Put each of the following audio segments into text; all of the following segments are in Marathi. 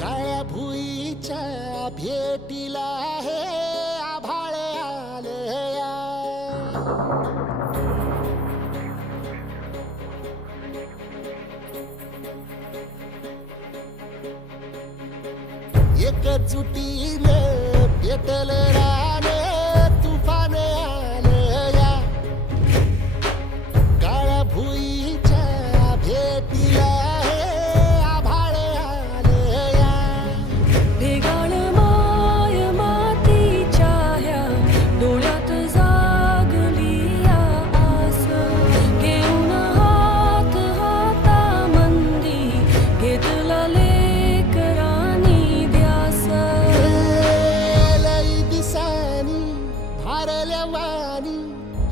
काळ्या भुईच्या भेटीला हे आभाळ आलया. एकजुटीनं पेटलं रान तुफान आलया. काळ्या भुईच्या भेटीला हे आभाळ आलया. ढेगाळ माय मातीच्या ह्या डोळ्यात जागली या आस. घेऊन हात हातामंदी घेतला लेकरांनी ध्यास. लई दिसानी भारल्या वाणी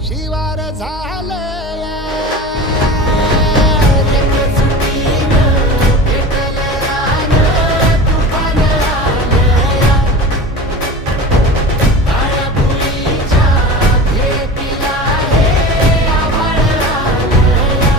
शिवार झालया. एकजुटीनं पेटलं रान तुफान आलया. काळ्या भुईच्या भेटीला हे आभाळ आलया.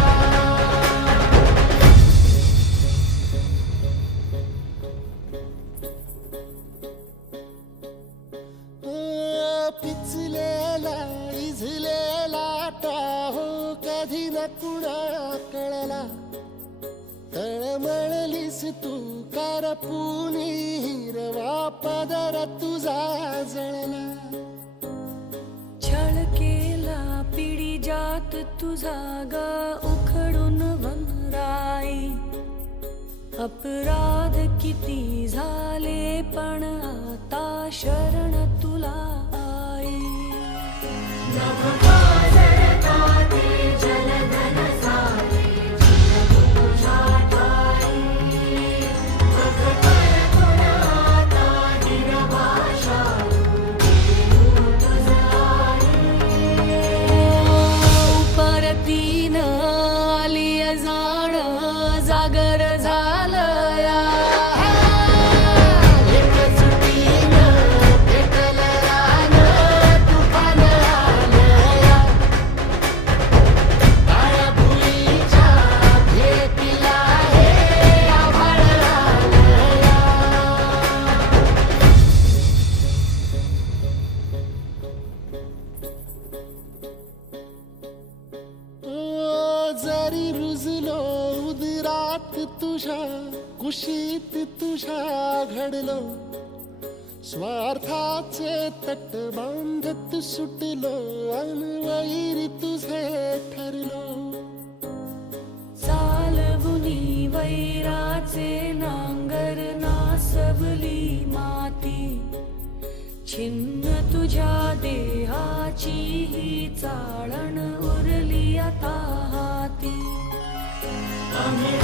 पिचलेला इझलेला टाहो कधी न कुणा कळला. तळमळलीस तू करपुनी हिरवा पदर तुझा जळला. छळ केला पिढी जात तुझा ग उखडून वनराई. अपराध किती झाले पण आता शरण तुला आई. परतीन आली जाण जागर झालया. एकजुटीनं पेटलं रान तुफान आलया. काळ्या भुईच्या भेटीला हे आभाळ आलया. जरी रुजलो उदरात तुझ्या कुशीत तुझ्या घडलो. स्वार्थाचे तट बांधत सुटलो अनवैरी तुझे ठरलो. चालवुनी वैराचे नांगर नासवली माती. छिन्न तुझ्या देहाची ही चाळण उरली आता हाती. आम्ही